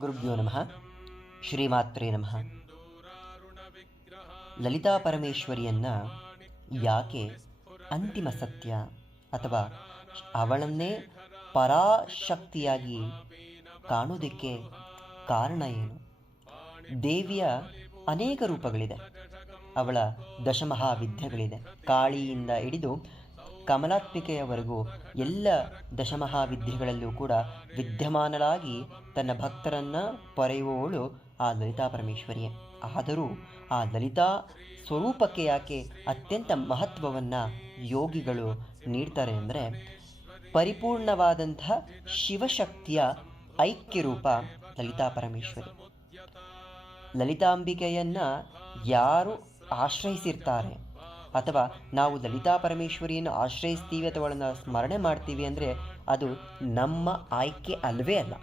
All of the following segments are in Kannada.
ಗುರುಭ್ಯೋ ನಮಃ. ಶ್ರೀಮಾತ್ರೇ ನಮಃ. ಲಲಿತಾ ಪರಮೇಶ್ವರಿಯನ್ನು ಯಾಕೆ ಅಂತಿಮ ಸತ್ಯ ಅಥವಾ ಅವಳನ್ನೇ ಪರಾಶಕ್ತಿಯಾಗಿ ಕಾಣೋದಕ್ಕೆ ಕಾರಣ ಏನು? ದೇವಿಯ ಅನೇಕ ರೂಪಗಳಿದೆ. ಅವಳ ದಶಮಹಾವಿದ್ಯೆಗಳಿದೆ. ಕಾಳಿಯಿಂದ ಹಿಡಿದು ಕಮಲಾತ್ಮಿಕೆಯವರೆಗೂ ಎಲ್ಲ ದಶಮಹಾವಿದ್ಯೆಗಳಲ್ಲೂ ಕೂಡ ವಿದ್ಯಮಾನಳಾಗಿ ತನ್ನ ಭಕ್ತರನ್ನು ಪೊರೆಯುವವಳು ಆ ಲಲಿತಾ ಪರಮೇಶ್ವರಿಯೇ. ಆದರೂ ಆ ಲಲಿತಾ ಸ್ವರೂಪಕ್ಕೆ ಯಾಕೆ ಅತ್ಯಂತ ಮಹತ್ವವನ್ನು ಯೋಗಿಗಳು ನೀಡ್ತಾರೆ ಅಂದರೆ, ಪರಿಪೂರ್ಣವಾದಂತಹ ಶಿವಶಕ್ತಿಯ ಐಕ್ಯರೂಪ ಲಲಿತಾ ಪರಮೇಶ್ವರಿ. ಲಲಿತಾಂಬಿಕೆಯನ್ನು ಯಾರು ಆಶ್ರಯಿಸಿರ್ತಾರೆ ಅಥವಾ ನಾವು ಲಲಿತಾ ಪರಮೇಶ್ವರಿಯನ್ನು ಆಶ್ರಯಿಸ್ತೀವಿ ಅಥವಾ ಅವಳನ್ನು ಸ್ಮರಣೆ ಮಾಡ್ತೀವಿ ಅಂದರೆ ಅದು ನಮ್ಮ ಆಯ್ಕೆ ಅಲ್ಲವೇ ಅಲ್ಲ.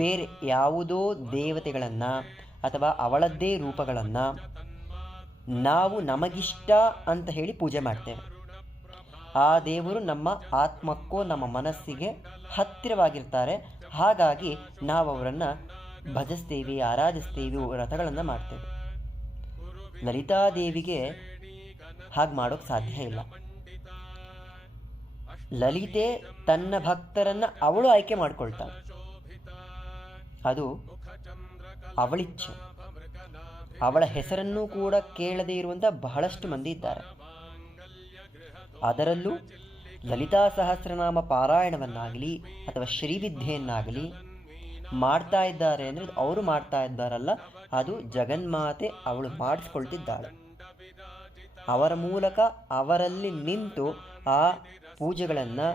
ಬೇರೆ ಯಾವುದೋ ದೇವತೆಗಳನ್ನು ಅಥವಾ ಅವಳದ್ದೇ ರೂಪಗಳನ್ನು ನಾವು ನಮಗಿಷ್ಟ ಅಂತ ಹೇಳಿ ಪೂಜೆ ಮಾಡ್ತೇವೆ. ಆ ದೇವರು ನಮ್ಮ ಆತ್ಮಕ್ಕೋ ನಮ್ಮ ಮನಸ್ಸಿಗೆ ಹತ್ತಿರವಾಗಿರ್ತಾರೆ. ಹಾಗಾಗಿ ನಾವು ಅವರನ್ನು ಭಜಿಸ್ತೀವಿ, ಆರಾಧಿಸ್ತೀವಿ, ವ್ರತಗಳನ್ನು ಮಾಡ್ತೇವೆ. ಲಲಿತಾದೇವಿಗೆ ಹಾಗೆ ಮಾಡೋಕ್ಕೆ ಸಾಧ್ಯ ಇಲ್ಲ. ಲಲಿತೆ ತನ್ನ ಭಕ್ತರನ್ನು ಅವಳು ಆಯ್ಕೆ ಮಾಡಿಕೊಳ್ತಾಳೆ. ಅದು ಅವಳಿಚ್ಛೆ. ಅವಳ ಹೆಸರನ್ನು ಕೂಡ ಕೇಳದೇ ಇರುವಂಥ ಬಹಳಷ್ಟು ಮಂದಿ ಇದ್ದಾರೆ. ಅದರಲ್ಲೂ ಲಲಿತಾ ಸಹಸ್ರನಾಮ ಪಾರಾಯಣವನ್ನಾಗಲಿ ಅಥವಾ ಶ್ರೀವಿದ್ಯೆಯನ್ನಾಗಲಿ ಮಾಡ್ತಾ ಇದ್ದಾರೆ ಅಂದರೆ ಅವರು ಮಾಡ್ತಾ ಇದ್ದಾರಲ್ಲ, ಅದು ಜಗನ್ಮಾತೆ ಅವಳು ಮಾಡಿಸ್ಕೊಳ್ತಿದ್ದಾಳೆ. ಅವರ ಮೂಲಕ ಅವರಲ್ಲಿ ನಿಂತು ಆ ಪೂಜೆಗಳನ್ನು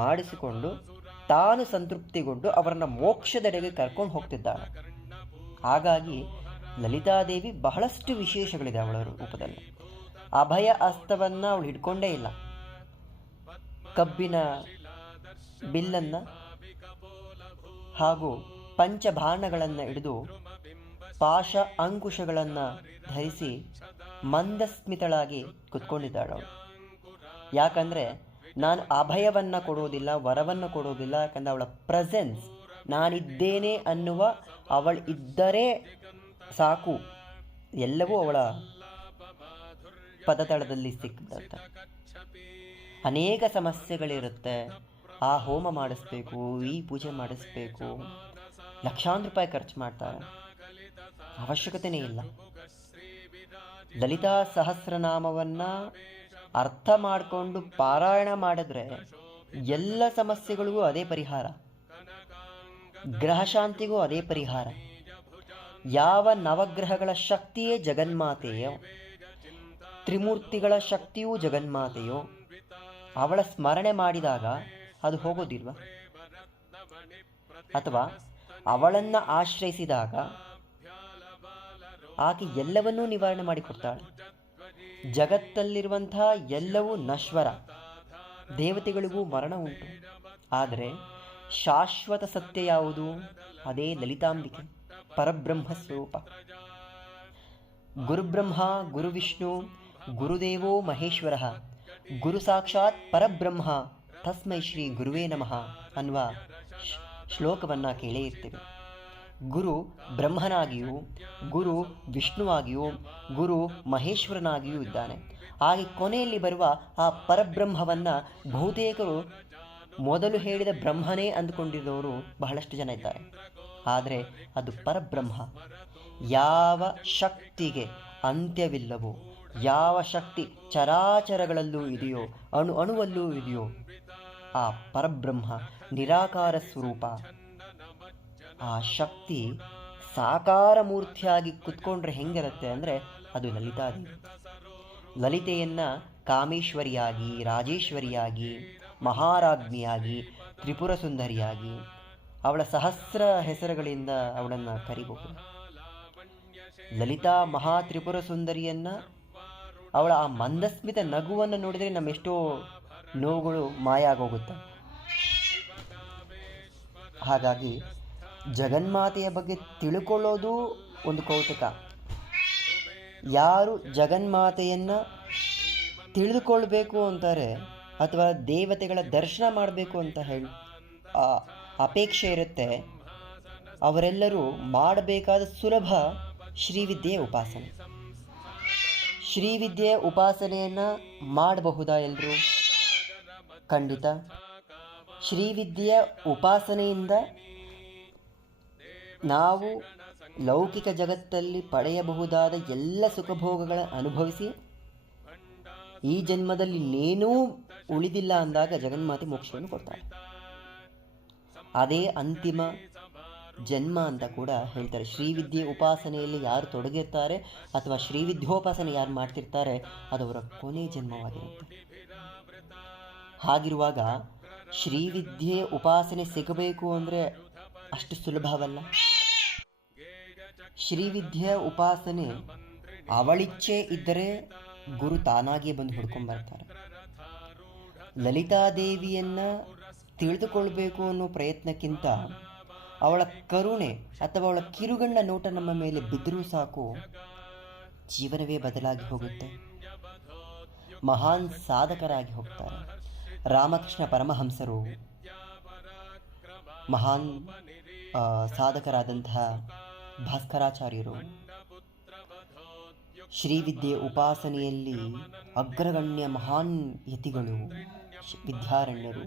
ಮಾಡಿಸಿಕೊಂಡು ತಾನು ಸಂತೃಪ್ತಿಗೊಂಡು ಅವರನ್ನು ಮೋಕ್ಷದೆಡೆಗೆ ಕರ್ಕೊಂಡು ಹೋಗ್ತಿದ್ದಾಳೆ. ಹಾಗಾಗಿ ಲಲಿತಾದೇವಿ ಬಹಳಷ್ಟು ವಿಶೇಷಗಳಿದೆ ಅವಳ ರೂಪದಲ್ಲಿ. ಅಭಯ ಹಸ್ತವನ್ನು ಅವಳು ಹಿಡ್ಕೊಂಡೇ ಇಲ್ಲ. ಕಬ್ಬಿನ ಬಿಲ್ಲನ್ನು ಹಾಗೂ ಪಂಚಬಾಣಗಳನ್ನು ಹಿಡಿದು ಪಾಶ ಅಂಕುಶಗಳನ್ನು ಧರಿಸಿ ಮಂದಸ್ಮಿತಳಾಗಿ ಕುತ್ಕೊಂಡಿದ್ದಾಳವಳು. ಯಾಕಂದರೆ ನಾನು ಅಭಯವನ್ನು ಕೊಡೋದಿಲ್ಲ, ವರವನ್ನು ಕೊಡೋದಿಲ್ಲ. ಯಾಕಂದರೆ ಅವಳ ಪ್ರೆಸೆನ್ಸ್, ನಾನಿದ್ದೇನೆ ಅನ್ನುವ ಅವಳು ಇದ್ದರೆ ಸಾಕು, ಎಲ್ಲವೂ ಅವಳ ಪದತಳದಲ್ಲಿ ಸಿಕ್ಬಿಡುತ್ತೆ. ಅನೇಕ ಸಮಸ್ಯೆಗಳಿರುತ್ತೆ. ಆ ಹೋಮ ಮಾಡಿಸ್ಬೇಕು, ಈ ಪೂಜೆ ಮಾಡಿಸ್ಬೇಕು, ಲಕ್ಷಾಂತರ ರೂಪಾಯಿ ಖರ್ಚು ಮಾಡ್ತಾರೆ. ಅವಶ್ಯಕತೆಯೇ ಇಲ್ಲ. ಲಲಿತಾ ಸಹಸ್ರನಾಮವನ್ನು ಅರ್ಥ ಮಾಡಿಕೊಂಡು ಪಾರಾಯಣ ಮಾಡಿದ್ರೆ ಎಲ್ಲ ಸಮಸ್ಯೆಗಳಿಗೂ ಅದೇ ಪರಿಹಾರ, ಗ್ರಹಶಾಂತಿಗೂ ಅದೇ ಪರಿಹಾರ. ಯಾವ ನವಗ್ರಹಗಳ ಶಕ್ತಿಯೇ ಜಗನ್ಮಾತೆಯೋ, ತ್ರಿಮೂರ್ತಿಗಳ ಶಕ್ತಿಯೂ ಜಗನ್ಮಾತೆಯೋ, ಅವಳ ಸ್ಮರಣೆ ಮಾಡಿದಾಗ ಅದು ಹೋಗೋದಿಲ್ವ? ಅಥವಾ ಅವಳನ್ನು ಆಶ್ರಯಿಸಿದಾಗ ಆಕೆ ಎಲ್ಲವನ್ನೂ ನಿವಾರಣೆ ಮಾಡಿಕೊಡ್ತಾಳೆ. ಜಗತ್ತಲ್ಲಿರುವಂತಹ ಎಲ್ಲವೂ ನಶ್ವರ, ದೇವತೆಗಳಿಗೂ ಮರಣ ಉಂಟು. ಆದರೆ ಶಾಶ್ವತ ಸತ್ಯ ಯಾವುದು? ಅದೇ ಲಲಿತಾಂಬಿಕೆ, ಪರಬ್ರಹ್ಮ ಸ್ವರೂಪ. ಗುರುಬ್ರಹ್ಮ ಗುರುವಿಷ್ಣು ಗುರುದೇವೋ ಮಹೇಶ್ವರ ಗುರು ಸಾಕ್ಷಾತ್ ಪರಬ್ರಹ್ಮ ತಸ್ಮೈ ಶ್ರೀ ಗುರುವೇ ನಮಃ ಅನ್ನುವ ಶ್ಲೋಕವನ್ನು ಕೇಳೇ ಇರ್ತೇವೆ. ಗುರು ಬ್ರಹ್ಮನಾಗಿಯೂ, ಗುರು ವಿಷ್ಣುವಾಗಿಯೂ, ಗುರು ಮಹೇಶ್ವರನಾಗಿಯೂ ಇದ್ದಾನೆ. ಹಾಗೆ ಕೊನೆಯಲ್ಲಿ ಬರುವ ಆ ಪರಬ್ರಹ್ಮವನ್ನು ಬಹುತೇಕರು ಮೊದಲು ಹೇಳಿದ ಬ್ರಹ್ಮನೇ ಅಂದುಕೊಂಡಿರೋರು ಬಹಳಷ್ಟು ಜನ ಇದ್ದಾರೆ. ಆದರೆ ಅದು ಪರಬ್ರಹ್ಮ. ಯಾವ ಶಕ್ತಿಗೆ ಅಂತ್ಯವಿಲ್ಲವೋ, ಯಾವ ಶಕ್ತಿ ಚರಾಚರಗಳಲ್ಲೂ ಇದೆಯೋ, ಅಣು ಅಣುವಲ್ಲೂ ಇದೆಯೋ, ಆ ಪರಬ್ರಹ್ಮ ನಿರಾಕಾರ ಸ್ವರೂಪ. ಆ ಶಕ್ತಿ ಸಾಕಾರ ಮೂರ್ತಿಯಾಗಿ ಕುತ್ಕೊಂಡ್ರೆ ಹೆಂಗಿರುತ್ತೆ ಅಂದರೆ ಅದು ಲಲಿತಾದೇವಿ. ಲಲಿತೆಯನ್ನು ಕಾಮೇಶ್ವರಿಯಾಗಿ, ರಾಜೇಶ್ವರಿಯಾಗಿ, ಮಹಾರಾಜ್ಞಿಯಾಗಿ, ತ್ರಿಪುರ ಸುಂದರಿಯಾಗಿ ಅವಳ ಸಹಸ್ರ ಹೆಸರುಗಳಿಂದ ಅವಳನ್ನು ಕರಿಬಹುದು. ಲಲಿತಾ ಮಹಾ ತ್ರಿಪುರ ಸುಂದರಿಯನ್ನು, ಅವಳ ಆ ಮಂದಸ್ಮಿತ ನಗುವನ್ನು ನೋಡಿದರೆ ನಮ್ಮೆಷ್ಟೋ ನೋವುಗಳು ಮಾಯ ಆಗೋಗುತ್ತೆ. ಹಾಗಾಗಿ ಜಗನ್ಮಾತೆಯ ಬಗ್ಗೆ ತಿಳ್ಕೊಳ್ಳೋದು ಒಂದು ಕೌತುಕ. ಯಾರು ಜಗನ್ಮಾತೆಯನ್ನು ತಿಳಿದುಕೊಳ್ಬೇಕು ಅಂತಾರೆ ಅಥವಾ ದೇವತೆಗಳ ದರ್ಶನ ಮಾಡಬೇಕು ಅಂತ ಅಪೇಕ್ಷೆ ಇರುತ್ತೆ, ಅವರೆಲ್ಲರೂ ಮಾಡಬೇಕಾದ ಸುಲಭ ಶ್ರೀವಿದ್ಯೆಯ ಉಪಾಸನೆ. ಶ್ರೀವಿದ್ಯೆಯ ಉಪಾಸನೆಯನ್ನು ಮಾಡಬಹುದಾ ಎಲ್ಲರೂ? ಖಂಡಿತ. ಶ್ರೀವಿದ್ಯೆಯ ಉಪಾಸನೆಯಿಂದ ನಾವು ಲೌಕಿಕ ಜಗತ್ತಲ್ಲಿ ಪಡೆಯಬಹುದಾದ ಎಲ್ಲ ಸುಖಭೋಗಗಳ ಅನುಭವಿಸಿ ಈ ಜನ್ಮದಲ್ಲಿ ಇನ್ನೇನೂ ಉಳಿದಿಲ್ಲ ಅಂದಾಗ ಜಗನ್ಮಾತೆ ಮೋಕ್ಷವನ್ನು ಕೊಡ್ತಾಳೆ. ಅದೇ ಅಂತಿಮ ಜನ್ಮ ಅಂತ ಕೂಡ ಹೇಳ್ತಾರೆ. ಶ್ರೀವಿದ್ಯೆ ಉಪಾಸನೆಯಲ್ಲಿ ಯಾರು ತೊಡಗಿರ್ತಾರೆ ಅಥವಾ ಶ್ರೀವಿದ್ಯೋಪಾಸನೆ ಯಾರು ಮಾಡ್ತಿರ್ತಾರೆ ಅದು ಅವರ ಕೊನೆ ಜನ್ಮವಾಗಿರುತ್ತೆ. ಹಾಗಿರುವಾಗ ಶ್ರೀವಿದ್ಯೆ ಉಪಾಸನೆ ಸಿಗಬೇಕು ಅಂದರೆ ಅಷ್ಟು ಸುಲಭವಲ್ಲ. ಶ್ರೀವಿದ್ಯೆಯ ಉಪಾಸನೆ ಅವಳಿಚ್ಛೆ ಇದ್ದರೆ ಗುರು ತಾನಾಗಿಯೇ ಬಂದು ಹುಡ್ಕೊಂಡ್ಬರ್ತಾರೆ. ಲಲಿತಾದೇವಿಯನ್ನು ತಿಳಿದುಕೊಳ್ಬೇಕು ಅನ್ನೋ ಪ್ರಯತ್ನಕ್ಕಿಂತ ಅವಳ ಕರುಣೆ ಅಥವಾ ಅವಳ ಕಿರುಗಣ್ಣ ನೋಟ ನಮ್ಮ ಮೇಲೆ ಬಿದ್ದರೂ ಸಾಕು, ಜೀವನವೇ ಬದಲಾಗಿ ಹೋಗುತ್ತೆ. ಮಹಾನ್ ಸಾಧಕರಾಗಿ ಹೋಗ್ತಾರೆ. ರಾಮಕೃಷ್ಣ ಪರಮಹಂಸರು ಮಹಾನ್ ಸಾಧಕರಾದಂತಹ ಭಾಸ್ಕರಾಚಾರ್ಯರು ಶ್ರೀವಿದ್ಯೆ ಉಪಾಸನೆಯಲ್ಲಿ ಅಗ್ರಗಣ್ಯ ಮಹಾನ್ ಯತಿಗಳು, ವಿದ್ಯಾರಣ್ಯರು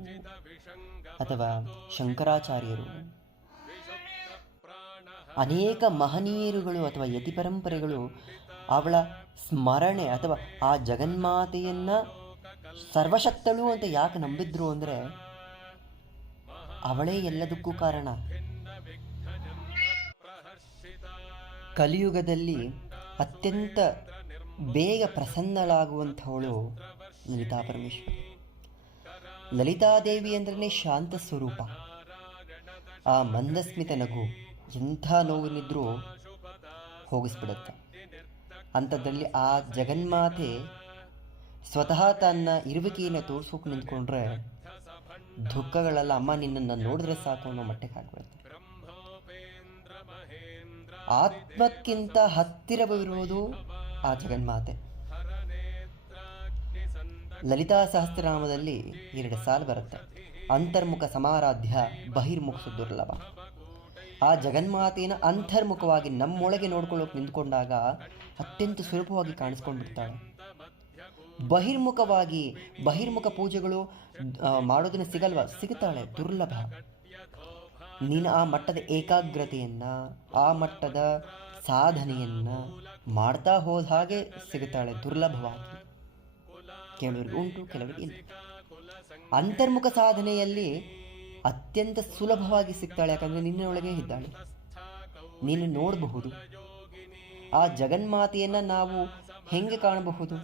ಅಥವಾ ಶಂಕರಾಚಾರ್ಯರು, ಅನೇಕ ಮಹನೀಯರುಗಳು ಅಥವಾ ಯತಿ ಪರಂಪರೆಗಳು ಅವಳ ಸ್ಮರಣೆ ಅಥವಾ ಆ ಜಗನ್ಮಾತೆಯನ್ನು ಸರ್ವಶಕ್ತಳು ಅಂತ ಯಾಕೆ ನಂಬಿದ್ರು ಅಂದರೆ ಅವಳೇ ಎಲ್ಲದಕ್ಕೂ ಕಾರಣ. ಕಲಿಯುಗದಲ್ಲಿ ಅತ್ಯಂತ ಬೇಗ ಪ್ರಸನ್ನಳಾಗುವಂಥವಳು ಲಲಿತಾ ಪರಮೇಶ್ವರಿ. ಲಲಿತಾದೇವಿ ಅಂದ್ರೆ ಶಾಂತ ಸ್ವರೂಪ. ಆ ಮಂದಸ್ಮಿತ ನಗು ಎಂಥ ನೋವಿನಿದ್ರೂ ಹೋಗಿಸ್ಬಿಡುತ್ತೆ. ಅಂಥದ್ರಲ್ಲಿ ಆ ಜಗನ್ಮಾತೆ ಸ್ವತಃ ತನ್ನ ಇರುವಿಕೆಯನ್ನು ತೋರಿಸೋಕೆ ನಿಂತ್ಕೊಂಡ್ರೆ ದುಃಖಗಳೆಲ್ಲ ಅಮ್ಮ ನಿನ್ನನ್ನು ನೋಡಿದ್ರೆ ಸಾಕು ಅನ್ನೋ ಮಟ್ಟಕ್ಕೆ ಆಗ್ಬಿಡುತ್ತೆ. ಆತ್ಮಕ್ಕಿಂತ ಹತ್ತಿರವಿರುವುದು ಆ ಜಗನ್ಮಾತೆ. ಲಲಿತಾ ಸಹಸ್ರನಾಮದಲ್ಲಿ 2 ಸಾಲು ಬರುತ್ತೆ. ಅಂತರ್ಮುಖ ಸಮಾರಾಧ್ಯ ಬಹಿರ್ಮುಖ ದುರ್ಲಭ. ಆ ಜಗನ್ಮಾತೆಯನ್ನು ಅಂತರ್ಮುಖವಾಗಿ ನಮ್ಮೊಳಗೆ ನೋಡ್ಕೊಳ್ಳೋಕೆ ನಿಂತ್ಕೊಂಡಾಗ ಅತ್ಯಂತ ಸುಲಭವಾಗಿ ಕಾಣಿಸ್ಕೊಂಡ್ಬಿಡ್ತಾಳೆ. ಬಹಿರ್ಮುಖ ಪೂಜೆಗಳು ಮಾಡೋದನ್ನ ಸಿಗುತ್ತಾಳೆ, ದುರ್ಲಭ. ನೀನು ಆ ಮಟ್ಟದ ಏಕಾಗ್ರತೆಯನ್ನು, ಆ ಮಟ್ಟದ ಸಾಧನೆಯನ್ನು ಮಾಡ್ತಾ ಹೋದ ಹಾಗೆ ಸಿಗುತ್ತಾಳೆ, ದುರ್ಲಭವಾಗಿ. ಕೆಲವರಿಗೆ ಉಂಟು, ಕೆಲವರಿಗೆ ಇಲ್ಲ. ಅಂತರ್ಮುಖ ಸಾಧನೆಯಲ್ಲಿ ಅತ್ಯಂತ ಸುಲಭವಾಗಿ ಸಿಗ್ತಾಳೆ, ಯಾಕಂದರೆ ನಿನ್ನೊಳಗೆ ಇದ್ದಾಳೆ, ನೀನು ನೋಡಬಹುದು. ಆ ಜಗನ್ಮಾತೆಯನ್ನು ನಾವು ಹೆಂಗೆ ಕಾಣಬಹುದು?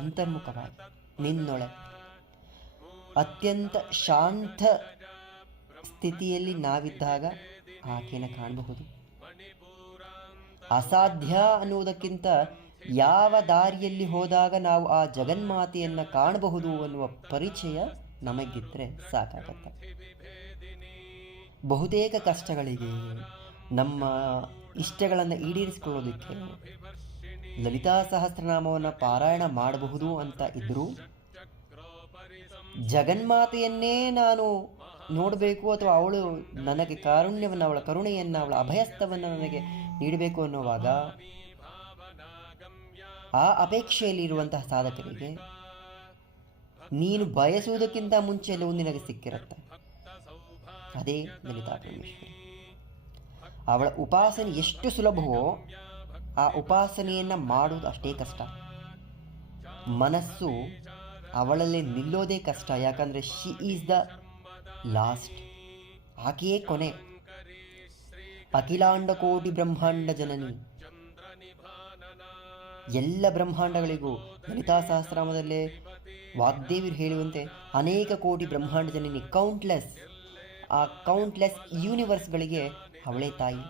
ಅಂತರ್ಮುಖವಾಗಿ ನಿನ್ನೊಳಗೆ ಅತ್ಯಂತ ಶಾಂತ ಸ್ಥಿತಿಯಲ್ಲಿ ನಾವಿದ್ದಾಗ ಆಕೆಯನ್ನು ಕಾಣಬಹುದು. ಅಸಾಧ್ಯ ಅನ್ನುವುದಕ್ಕಿಂತ ಯಾವ ದಾರಿಯಲ್ಲಿ ಹೋದಾಗ ನಾವು ಆ ಜಗನ್ಮಾತೆಯನ್ನು ಕಾಣಬಹುದು ಅನ್ನುವ ಪರಿಚಯ ನಮಗಿದ್ರೆ ಸಾಕಾಗತ್ತೆ. ಬಹುತೇಕ ಕಷ್ಟಗಳಿಗೆ, ನಮ್ಮ ಇಷ್ಟಗಳನ್ನು ಈಡೇರಿಸಿಕೊಳ್ಳೋದಕ್ಕೆ ಲಲಿತಾ ಸಹಸ್ರನಾಮವನ್ನು ಪಾರಾಯಣ ಮಾಡಬಹುದು ಅಂತ ಇದ್ದರೂ ಜಗನ್ಮಾತೆಯನ್ನೇ ನಾನು ನೋಡಬೇಕು ಅಥವಾ ಅವಳು ನನಗೆ ಕಾರುಣ್ಯವನ್ನು, ಅವಳ ಕರುಣೆಯನ್ನು, ಅವಳ ಅಭಯಸ್ಥವನ್ನು ನನಗೆ ನೀಡಬೇಕು ಅನ್ನುವಾಗ ಆ ಅಪೇಕ್ಷೆಯಲ್ಲಿ ಇರುವಂತಹ ಸಾಧಕರಿಗೆ ನೀನು ಬಯಸುವುದಕ್ಕಿಂತ ಮುಂಚೆ ಎಲ್ಲವೂ ನಿನಗೆ ಸಿಕ್ಕಿರುತ್ತೆ. ಅದೇ ಲಲಿತಾ ಪರಮೇಶ್ವರಿ. ಅವಳ ಉಪಾಸನೆ ಎಷ್ಟು ಸುಲಭವೋ ಆ ಉಪಾಸನೆಯನ್ನು ಮಾಡುವುದು ಅಷ್ಟೇ ಕಷ್ಟ. ಮನಸ್ಸು ಅವಳಲ್ಲಿ ನಿಲ್ಲೋದೇ ಕಷ್ಟ. ಯಾಕಂದರೆ ಶಿ ಈಸ್ ದ ಲಾಸ್ಟ್, ಆಕೆಯೇ ಕೊನೆ. ಅಖಿಲಾಂಡ ಕೋಟಿ ಬ್ರಹ್ಮಾಂಡ ಜನನಿ. ಎಲ್ಲ ಬ್ರಹ್ಮಾಂಡಗಳಿಗೂ ಲಲಿತಾ ಸಹಸ್ರನಾಮದಲ್ಲೇ ವಾಗ್ದೇವಿರು ಹೇಳುವಂತೆ ಅನೇಕ ಕೋಟಿ ಬ್ರಹ್ಮಾಂಡ ಜನನಿ, ಕೌಂಟ್ಲೆಸ್ ಯೂನಿವರ್ಸ್ಗಳಿಗೆ ಅವಳೇ ತಾಯಿ.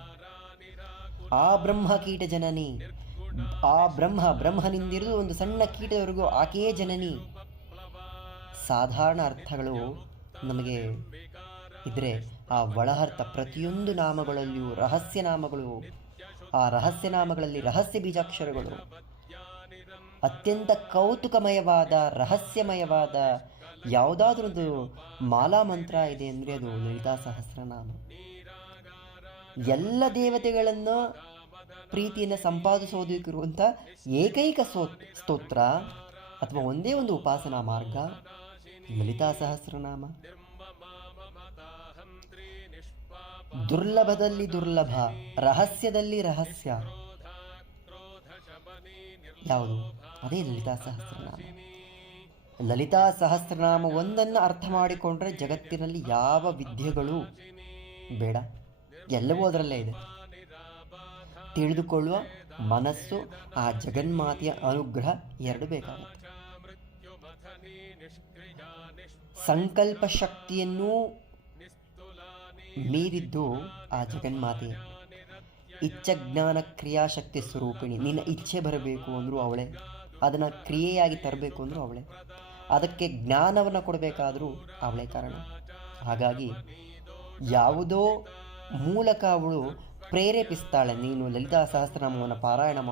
ಆ ಬ್ರಹ್ಮ ಕೀಟ ಜನನಿ, ಆ ಬ್ರಹ್ಮನಿಂದಿರಿದು ಒಂದು ಸಣ್ಣ ಕೀಟದವರೆಗೂ ಆಕೆಯೇ ಜನನಿ. ಸಾಧಾರಣ ಅರ್ಥಗಳು ನಮಗೆ ಇದ್ರೆ ಆ ಒಳಹರ್ಥ ಪ್ರತಿಯೊಂದು ನಾಮಗಳಲ್ಲಿಯೂ ರಹಸ್ಯ ನಾಮಗಳು, ಆ ರಹಸ್ಯ ನಾಮಗಳಲ್ಲಿ ರಹಸ್ಯ ಬೀಜಾಕ್ಷರಗಳು, ಅತ್ಯಂತ ಕೌತುಕಮಯವಾದ ರಹಸ್ಯಮಯವಾದ ಯಾವುದಾದ್ರೊಂದು ಮಾಲಾ ಮಂತ್ರ ಇದೆ ಅಂದರೆ ಅದು ಲಲಿತಾ ಸಹಸ್ರನಾಮ. ಎಲ್ಲ ದೇವತೆಗಳನ್ನು ಪ್ರೀತಿಯನ್ನು ಸಂಪಾದಿಸೋದಕ್ಕಿರುವಂಥ ಏಕೈಕ ಸ್ತೋತ್ರ ಅಥವಾ ಒಂದೇ ಒಂದು ಉಪಾಸನಾ ಮಾರ್ಗ ಲಲಿತಾ ಸಹಸ್ರನಾಮ. ದುರ್ಲಭದಲ್ಲಿ ದುರ್ಲಭ, ರಹಸ್ಯದಲ್ಲಿ ರಹಸ್ಯ ಯಾವುದು? ಅದೇ ಲಲಿತಾ ಸಹಸ್ರನಾಮ. ಲಲಿತಾ ಸಹಸ್ರನಾಮ ಒಂದನ್ನು ಅರ್ಥ ಮಾಡಿಕೊಂಡ್ರೆ ಜಗತ್ತಿನಲ್ಲಿ ಯಾವ ವಿದ್ಯೆಗಳು ಬೇಡ, ಎಲ್ಲವೂ ಅದರಲ್ಲೇ ಇದೆ. ತಿಳಿದುಕೊಳ್ಳುವ ಮನಸ್ಸು, ಆ ಜಗನ್ಮಾತೆಯ ಅನುಗ್ರಹ ಎರಡು ಬೇಕಾಗುತ್ತೆ. ಸಂಕಲ್ಪ ಶಕ್ತಿಯನ್ನು ಮೀರಿದ್ದು ಆ ಜಗನ್ಮಾತೆ. ಇಚ್ಛಜ್ಞಾನ ಕ್ರಿಯಾಶಕ್ತಿ ಸ್ವರೂಪಿಣಿ. ನಿನ್ನ ಇಚ್ಛೆ ಬರಬೇಕು ಅಂದರೂ ಅವಳೇ, ಅದನ್ನು ಕ್ರಿಯೆಯಾಗಿ ತರಬೇಕು ಅಂದರೂ ಅವಳೇ, ಅದಕ್ಕೆ ಜ್ಞಾನವನ್ನು ಕೊಡಬೇಕಾದರೂ ಅವಳೇ ಕಾರಣ. ಹಾಗಾಗಿ ಯಾವುದೋ ಮೂಲಕ ಅವಳು ಪ್ರೇರೇಪಿಸ್ತಾಳೆ, ನೀನು ಲಲಿತಾ ಸಹಸ್ರನಾಮವನ್ನು ಪಾರಾಯಣ